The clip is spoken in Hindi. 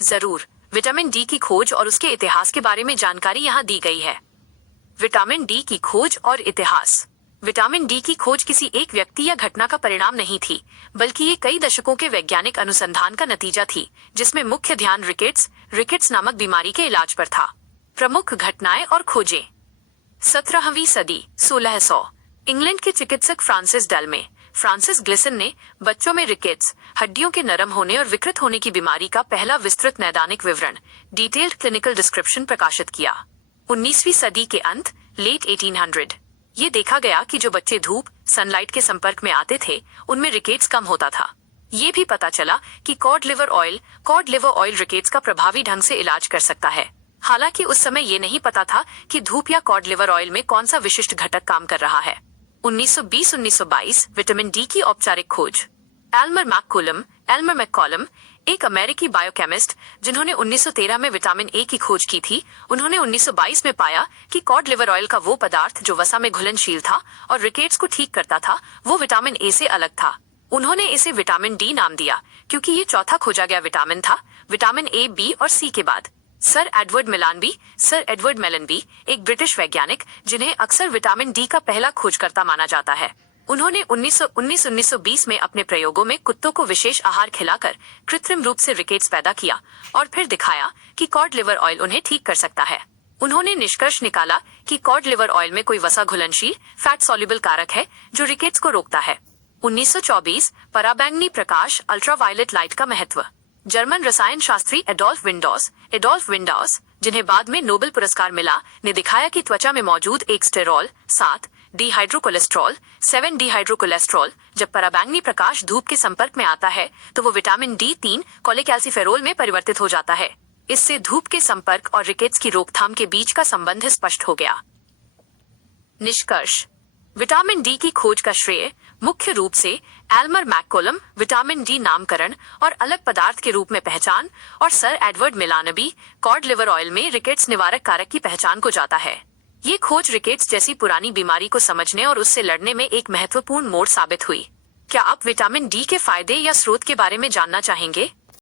जरूर, विटामिन डी की खोज और उसके इतिहास के बारे में जानकारी यहाँ दी गई है। विटामिन डी की खोज और इतिहास। विटामिन डी की खोज किसी एक व्यक्ति या घटना का परिणाम नहीं थी, बल्कि ये कई दशकों के वैज्ञानिक अनुसंधान का नतीजा थी, जिसमें मुख्य ध्यान रिकेट्स नामक बीमारी के इलाज पर था। प्रमुख घटनाएं और खोजें। 17वीं सदी 1600 इंग्लैंड के चिकित्सक फ्रांसिस ग्लिसन ने बच्चों में रिकेट्स, हड्डियों के नरम होने और विकृत होने की बीमारी का पहला विस्तृत नैदानिक विवरण, डिटेल्ड क्लिनिकल डिस्क्रिप्शन प्रकाशित किया। 19वीं सदी के अंत, लेट 1800, ये देखा गया कि जो बच्चे धूप, सनलाइट के संपर्क में आते थे, उनमें रिकेट्स कम होता था। ये भी पता चला कि कॉड लिवर ऑयल रिकेट्स का प्रभावी ढंग से इलाज कर सकता है। हालांकि उस समय ये नहीं पता था कि धूप या कॉड लिवर ऑयल में कौन सा विशिष्ट घटक काम कर रहा है। 1920-1922 विटामिन डी की औपचारिक खोज। एल्मर मैककॉलम, एक अमेरिकी बायोकेमिस्ट जिन्होंने 1913 में विटामिन ए की खोज की थी, उन्होंने 1922 में पाया कि कॉड लिवर ऑयल का वो पदार्थ जो वसा में घुलनशील था और रिकेट्स को ठीक करता था, वो विटामिन ए से अलग था। उन्होंने इसे विटामिन डी नाम दिया क्योंकि ये चौथा खोजा गया विटामिन था, विटामिन ए, बी और सी के बाद। सर एडवर्ड मेलनबी, एक ब्रिटिश वैज्ञानिक जिन्हें अक्सर विटामिन डी का पहला खोजकर्ता माना जाता है, उन्होंने 1919-1920 में अपने प्रयोगों में कुत्तों को विशेष आहार खिलाकर कृत्रिम रूप से रिकेट्स पैदा किया और फिर दिखाया कि कॉड लिवर ऑयल उन्हें ठीक कर सकता है। उन्होंने निष्कर्ष निकाला कि कॉड लिवर ऑयल में कोई वसा घुलनशील फैट सॉल्युबल कारक है जो रिकेट्स को रोकता है। 1924 पराबैंगनी प्रकाश, अल्ट्रावायलेट लाइट का महत्व। जर्मन रसायन शास्त्री एडोल्फ विंडॉस, जिन्हें बाद में नोबेल पुरस्कार मिला, ने दिखाया कि त्वचा में मौजूद एक स्टेरॉल 7 डिहाइड्रोकोलेस्ट्रॉल जब पराबैंगनी प्रकाश धूप के संपर्क में आता है तो वो विटामिन डी 3 कोलेकैल्सिफेरोल में परिवर्तित हो जाता है। इससे धूप के संपर्क और रिकेट्स की रोकथाम के बीच का संबंध स्पष्ट हो गया। निष्कर्ष। विटामिन डी की खोज का श्रेय मुख्य रूप से एल्मर मैककॉलम, विटामिन डी नामकरण और अलग पदार्थ के रूप में पहचान, और sir Edward Mellanby, cod liver oil में रिकेट्स निवारक कारक की पहचान को जाता है। ये खोज रिकेट्स जैसी पुरानी बीमारी को समझने और उससे लड़ने में एक महत्वपूर्ण मोड़ साबित हुई। क्या आप विटामिन डी के फायदे या स्रोत के बारे में जानना चाहेंगे?